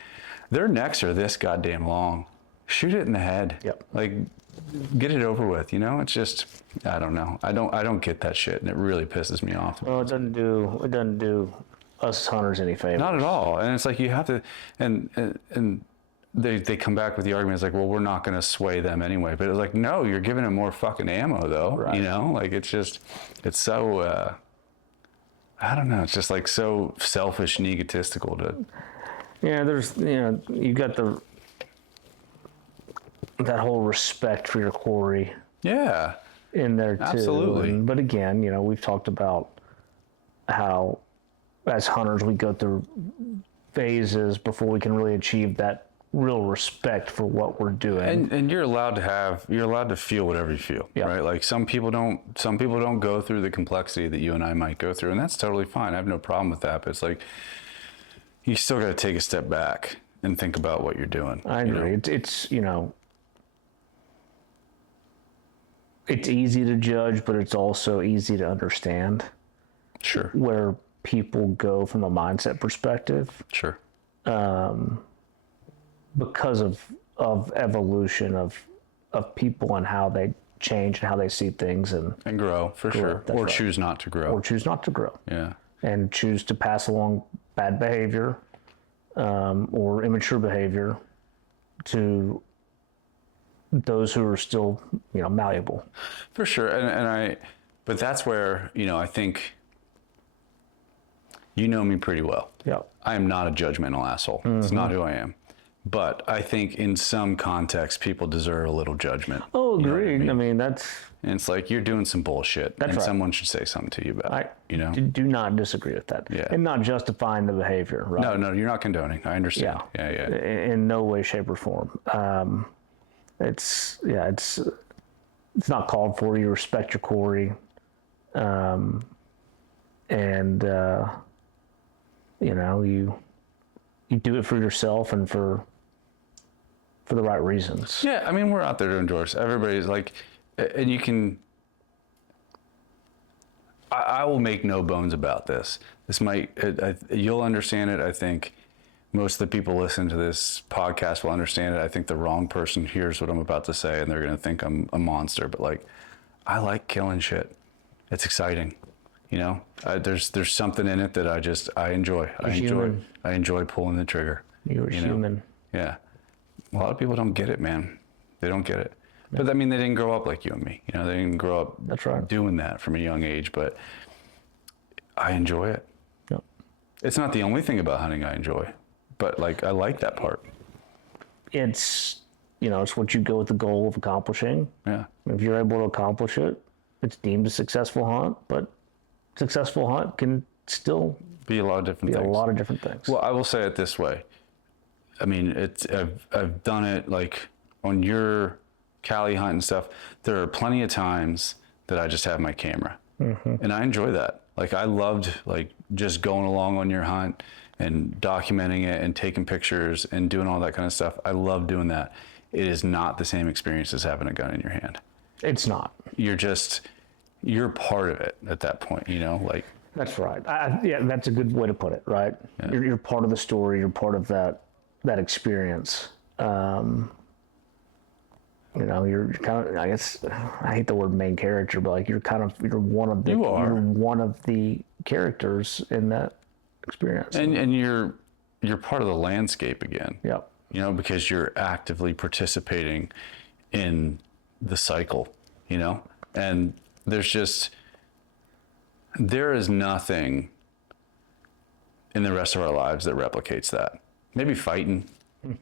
their necks are this goddamn long. Shoot it in the head. Yep. Like, get it over with, you know? It's just, I don't know. I don't get that shit, and it really pisses me off. Well, it doesn't do us hunters any favors. Not at all. And it's like, you have to, and they come back with the argument, it's like, well, we're not going to sway them anyway. But it's like, no, you're giving them more fucking ammo, though. Right. You know, like, it's so, I don't know, it's just like so selfish and egotistical to. Yeah, there's, you know, you got that whole respect for your quarry. Yeah. In there too. Absolutely. But again, you know, we've talked about how as hunters we go through phases before we can really achieve that real respect for what we're doing. And you're allowed to feel whatever you feel, right? Like, some people don't go through the complexity that you and I might go through, and that's totally fine. I have no problem with that. But it's like, you still got to take a step back and think about what you're doing. I agree. It's you know, it's easy to judge, but it's also easy to understand. Sure. Where people go from a mindset perspective. Sure. Because of evolution of people and how they change and how they see things and grow, for sure. Or right. choose not to grow. Or choose not to grow. Yeah. And choose to pass along bad behavior or immature behavior to those who are still, you know, malleable. For sure. But that's where, you know, I think, you know me pretty well. Yeah. I am not a judgmental asshole. It's not who I am. But I think in some contexts, people deserve a little judgment. Oh, agreed. You know what I mean? that's... And it's like, you're doing some bullshit. And right. someone should say something to you about it, you know? Do not disagree with that. Yeah. And not justifying the behavior, right? No, you're not condoning. I understand. Yeah. In no way, shape, or form. It's not called for. You respect your quarry. and you know, you do it for yourself and for the right reasons. Yeah, I mean, we're out there to endorse. Everybody's like, and you can. I will make no bones about this. This might, you'll understand it. I think most of the people listening to this podcast will understand it. I think the wrong person hears what I'm about to say and they're going to think I'm a monster. But like, I like killing shit. It's exciting. You know, there's something in it that I enjoy. I enjoy pulling the trigger. You're human. Yeah. A lot of people don't get it, man. They don't get it. But I mean, they didn't grow up like you and me. You know, they didn't grow up That's right. doing that from a young age, but I enjoy it. Yep. It's not the only thing about hunting I enjoy, but like, I like that part. It's, you know, it's what you go with the goal of accomplishing. Yeah. If you're able to accomplish it, it's deemed a successful hunt, but successful hunt can still Be a lot of different be things. a lot of different things. Well, I will say it this way. I mean, I've done it like on your Cali hunt and stuff. There are plenty of times that I just have my camera, and I enjoy that. Like, I loved like just going along on your hunt and documenting it and taking pictures and doing all that kind of stuff. I love doing that. It is not the same experience as having a gun in your hand. It's not. You're part of it at that point, you know, like. That's right. Yeah, that's a good way to put it, right? Yeah. You're part of the story. You're part of that experience. You know, you're kind of, I guess, I hate the word main character, but like you're one of the, you're one of the characters in that experience. And you're part of the landscape again. Yep. You know, because you're actively participating in the cycle, you know? And there is nothing in the rest of our lives that replicates that. Maybe fighting.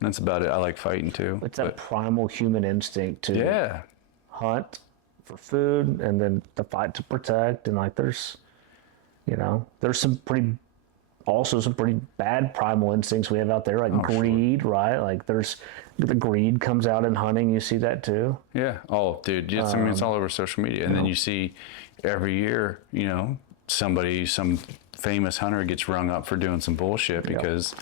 That's about it. I like fighting too. It's that primal human instinct to Yeah. hunt for food and then to fight to protect. And like there's some pretty bad primal instincts we have out there, like greed, sure. Right? Like the greed comes out in hunting. You see that too. Yeah. Oh, dude. I mean, it's all over social media. And then you see every year, you know, some famous hunter gets rung up for doing some bullshit because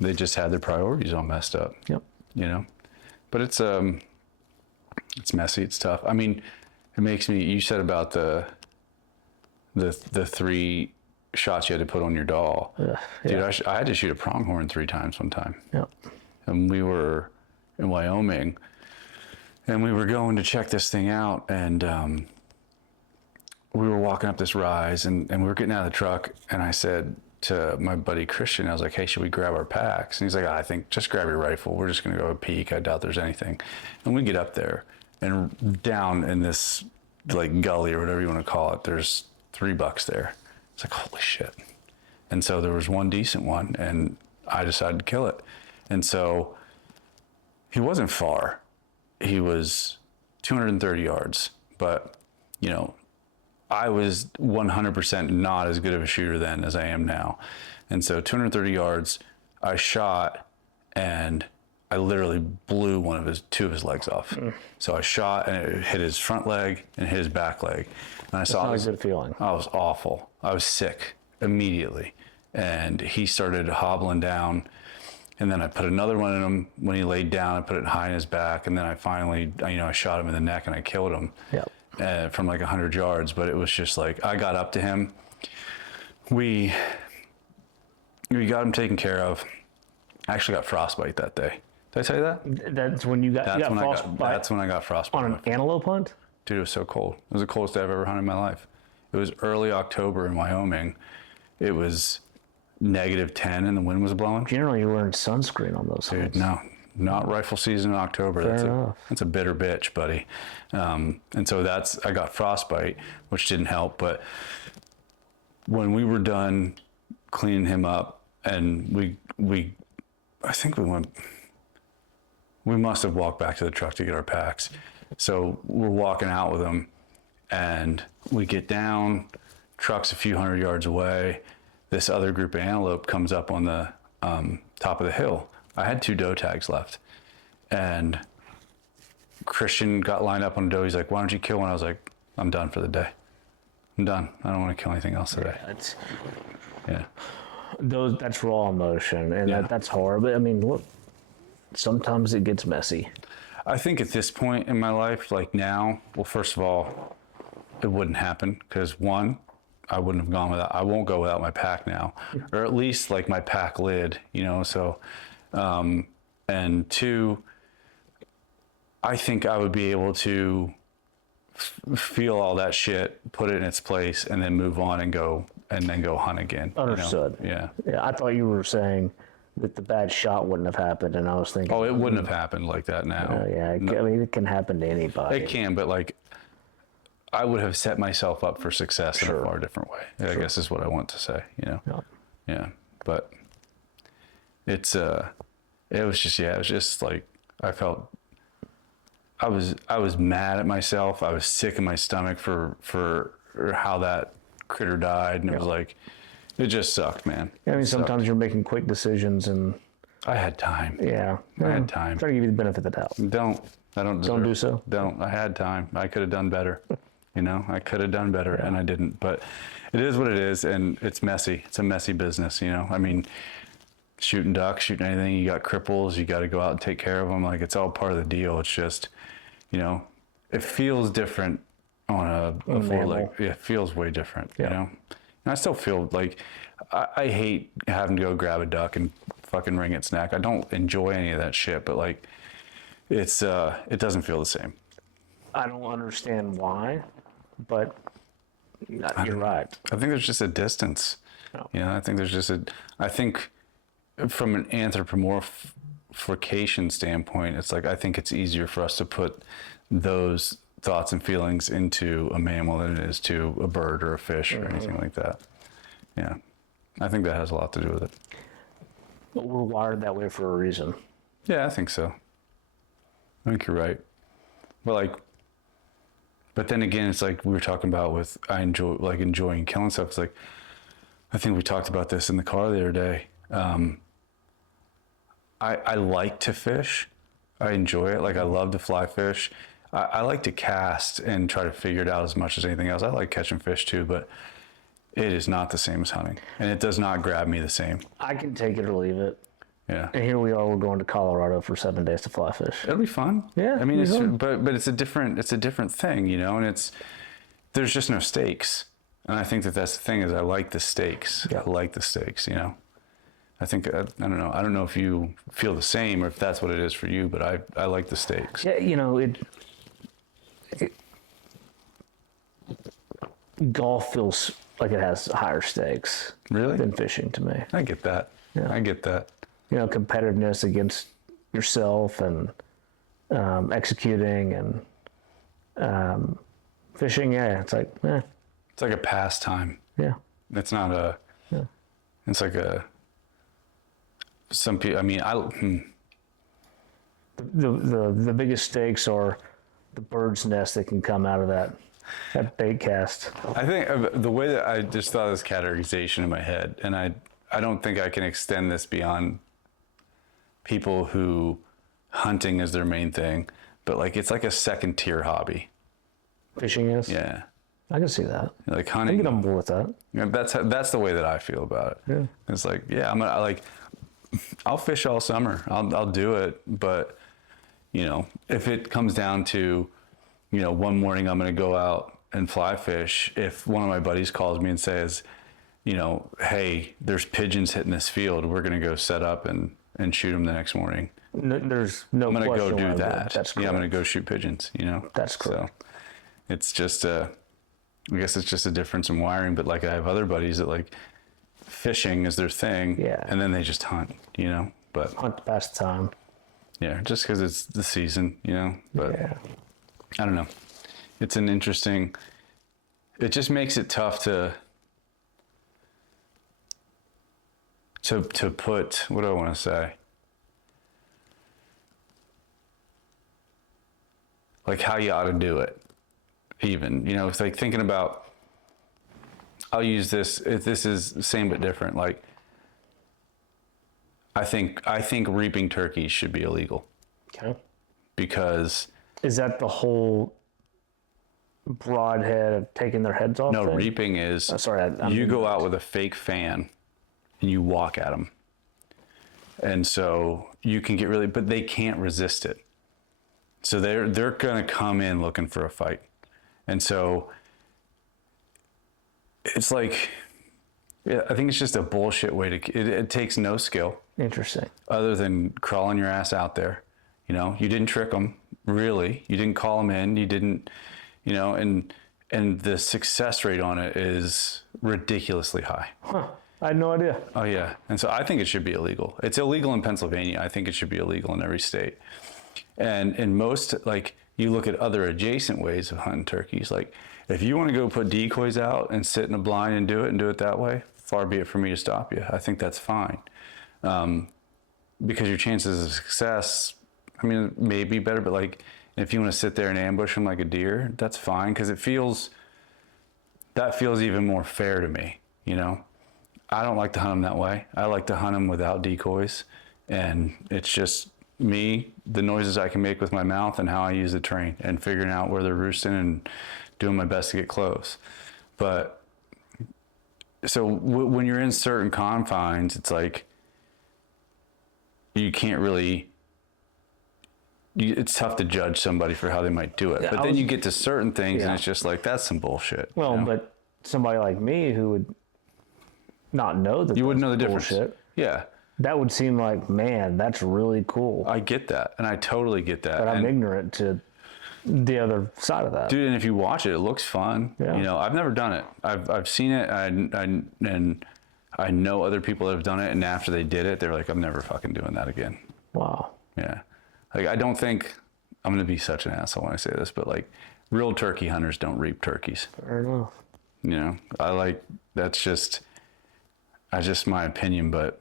they just had their priorities all messed up. Yep. You know, but it's messy. It's tough. I mean, it makes me, you said about the 3 shots you had to put on your doll. Dude, I had to shoot a pronghorn 3 times one time. Yep. And we were in Wyoming and we were going to check this thing out, and we were walking up this rise and we were getting out of the truck, and I said to my buddy Christian, I was like, hey, should we grab our packs? And he's like, I think just grab your rifle. We're just going to go a peek. I doubt there's anything. And we get up there, and down in this like gully or whatever you want to call it, there's 3 bucks there. It's like, holy shit. And so there was one decent one, and I decided to kill it. And so he wasn't far. He was 230 yards, but you know, I was 100% not as good of a shooter then as I am now. And so 230 yards, I shot, and I literally blew 2 of his legs off. So I shot, and it hit his front leg and hit his back leg. And I saw That's not a good feeling. I was awful. I was sick immediately. And he started hobbling down. And then I put another one in him when he laid down. I put it high in his back. And then I finally, I shot him in the neck and I killed him. Yep. From like 100 yards. But it was just like, I got up to him. We got him taken care of. I actually got frostbite that day. Did I tell you that? That's when you got frostbite. That's when I got frostbite. On an antelope hunt? Dude, it was so cold. It was the coldest day I've ever hunted in my life. It was early October in Wyoming. It was -10 and the wind was blowing. Generally, you're wearing sunscreen on those Dude, hunts. no, not rifle season in October. That's a bitter bitch, buddy. And so I got frostbite, which didn't help. But when we were done cleaning him up, and I think we must have walked back to the truck to get our packs. So we're walking out with him, and we get down, truck's a few hundred yards away. This other group of antelope comes up on the top of the hill. I had 2 doe tags left, and Christian got lined up on a doe. He's like, why don't you kill one? I was like, I'm done for the day. I'm done. I don't want to kill anything else today. It's Yeah. that's raw emotion, and Yeah. that's hard. But I mean, look, sometimes it gets messy. I think at this point in my life, like now, well, first of all, it wouldn't happen because one, I wouldn't have gone without. I won't go without my pack now, or at least like my pack lid, you know. So, and two, I think I would be able to feel all that shit, put it in its place, and then move on and then go hunt again. you know? Understood. Yeah. Yeah, I thought you were saying that the bad shot wouldn't have happened, and I was thinking, Oh, it wouldn't have happened like that now. yeah, I mean, it can happen to anybody. It can, but like, I would have set myself up for success in a far different way. I guess is what I want to say. You know. Yeah. Yeah, but it was just like I felt. I was mad at myself. I was sick in my stomach for how that critter died, and it was like, it just sucked, man. I mean, It sucked. sometimes you're making quick decisions, and I had time. yeah, I had time. Trying to give you the benefit of the doubt. I don't deserve, do so. Don't. I had time. I could have done better. You know, I could have done better, and I didn't. But it is what it is, and it's messy. It's a messy business. You know, I mean, shooting ducks, shooting anything. You got cripples. You got to go out and take care of them. Like, it's all part of the deal. It's just, you know, it feels different on a full mammal. leg. It feels way different. Yeah. You know, and I still feel like I hate having to go grab a duck and fucking wring its neck. I don't enjoy any of that shit, but like, it doesn't feel the same. I don't understand why, but you're right. I think there's just a distance. No. You know, I think from an anthropomorphication standpoint, it's like, I think it's easier for us to put those thoughts and feelings into a mammal than it is to a bird or a fish or anything like that. Yeah. I think that has a lot to do with it. But we're wired that way for a reason. Yeah, I think so. I think you're right. But then again, it's like we were talking about with enjoying killing stuff. It's like, I think we talked about this in the car the other day. I like to fish. I enjoy it. Like, I love to fly fish. I like to cast and try to figure it out as much as anything else. I like catching fish too, but it is not the same as hunting, and it does not grab me the same. I can take it or leave it. Yeah. And here we are. We're going to Colorado for 7 days to fly fish. It'll be fun. Yeah, I mean, it'll be fun. but it's a different thing, you know, and there's just no stakes. And I think that's the thing, is I like the stakes. Yeah. I like the stakes, you know. I think, I don't know. I don't know if you feel the same or if that's what it is for you, but I like the stakes. Yeah, you know, golf feels like it has higher stakes Really? than fishing to me. I get that. Yeah. I get that. You know, competitiveness against yourself and executing and fishing. Yeah, it's like, It's like a pastime. yeah. It's not it's like some people, I mean, The biggest stakes are the bird's nest that can come out of that bait cast. I think the way that I just thought of this categorization in my head, and I don't think I can extend this beyond people who hunting is their main thing, but like, it's like a second tier hobby. Fishing is? Yeah. I can see that. Like I hunting. can get on board with that. You know, that's the way that I feel about it. Yeah. It's like, yeah, I'll fish all summer. I'll do it. But, you know, if it comes down to, you know, one morning I'm going to go out and fly fish, if one of my buddies calls me and says, you know, hey, there's pigeons hitting this field, we're going to go set up and shoot them the next morning. There's no I'm going to question go why I do would. that. That's correct. Yeah, I'm going to go shoot pigeons, you know. That's correct. So it's just I guess it's just a difference in wiring, but like, I have other buddies that like fishing is their thing. Yeah. And then they just hunt, you know, but Hunt to pass the time. yeah, just because it's the season, you know, but Yeah. I don't know. It's an interesting, it just makes it tough to put, what do I want to say? Like, how you ought to do it, even, you know, it's like thinking about, I'll use this, if this is the same but different, like, I think reaping turkeys should be illegal Okay. because Is that the whole broadhead of taking their heads off? No, thing? reaping is Sorry, I'm you go out with a fake fan and you walk at them. And so you can get really, but they can't resist it. So they're going to come in looking for a fight. And so it's like, yeah, I think it's just a bullshit way to, it takes no skill. Interesting. Other than crawling your ass out there. You know, you didn't trick them, really. You didn't call them in. You didn't, you know, and the success rate on it is ridiculously high. Huh. I had no idea. Oh, yeah. And so I think it should be illegal. It's illegal in Pennsylvania. I think it should be illegal in every state. And in most, like, you look at other adjacent ways of hunting turkeys. Like, if you want to go put decoys out and sit in a blind and do it that way, far be it for me to stop you. I think that's fine. Because your chances of success, I mean, it may be better, but like, if you want to sit there and ambush them like a deer, that's fine. Because that feels even more fair to me, you know? I don't like to hunt them that way. I like to hunt them without decoys. And it's just me, the noises I can make with my mouth and how I use the terrain and figuring out where they're roosting and doing my best to get close. But so when you're in certain confines, it's like, you can't really, it's tough to judge somebody for how they might do it. Yeah, but then you get to certain things and it's just like, that's some bullshit. Well, you know? but somebody like me who would not know that You wouldn't know the bullshit, difference. Yeah. that would seem like, man, that's really cool. I get that. And I totally get that. But I'm ignorant to the other side of that. Dude, and if you watch it, it looks fun. Yeah. You know, I've never done it. I've seen it, and I know other people that have done it, and after they did it, they're like, I'm never fucking doing that again. Wow. Yeah. Like, I don't think, I'm going to be such an asshole when I say this, but like, real turkey hunters don't reap turkeys. Fair enough. You know, that's just my opinion, but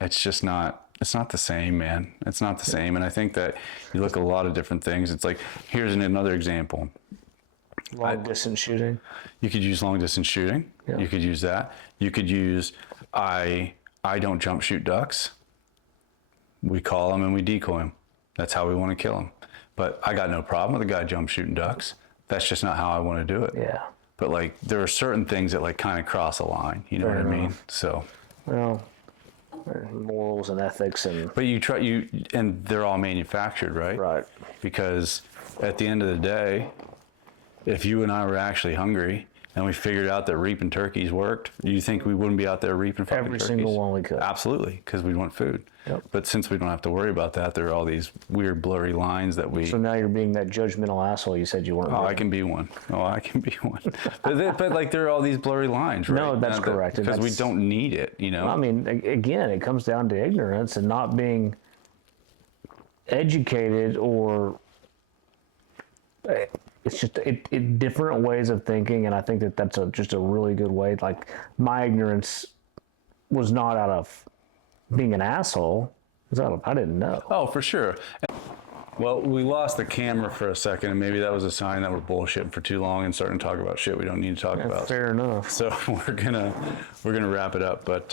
it's just not, it's not the same, man. It's not the same. And I think that you look at a lot of different things. It's like, here's another example. Long distance shooting. You could use long distance shooting. Yeah. You could use that. You could use, I don't jump shoot ducks. We call them and we decoy them. That's how we want to kill them. But I got no problem with a guy jump shooting ducks. That's just not how I want to do it. Yeah. But like, there are certain things that like kind of cross a line. You know Fair what I mean? enough. So. Well, morals and ethics and. But and they're all manufactured, right? Right. Because at the end of the day, if you and I were actually hungry and we figured out that reaping turkeys worked, do you think we wouldn't be out there reaping fucking Every turkeys? single one we could. Absolutely, because we want food. Yep. But since we don't have to worry about that, there are all these weird blurry lines that we... So now you're being that judgmental asshole you said you weren't. Oh, I can be one. But like, there are all these blurry lines, right? No, that's correct. Because we don't need it, you know? I mean, again, it comes down to ignorance and not being educated, or it's just different ways of thinking. And I think that that's just a really good way. Like, my ignorance was not out of being an asshole. It was out of, I didn't know. Oh, for sure. Well, we lost the camera for a second, and maybe that was a sign that we're bullshitting for too long and starting to talk about shit we don't need to talk about. Fair enough. So we're gonna wrap it up. But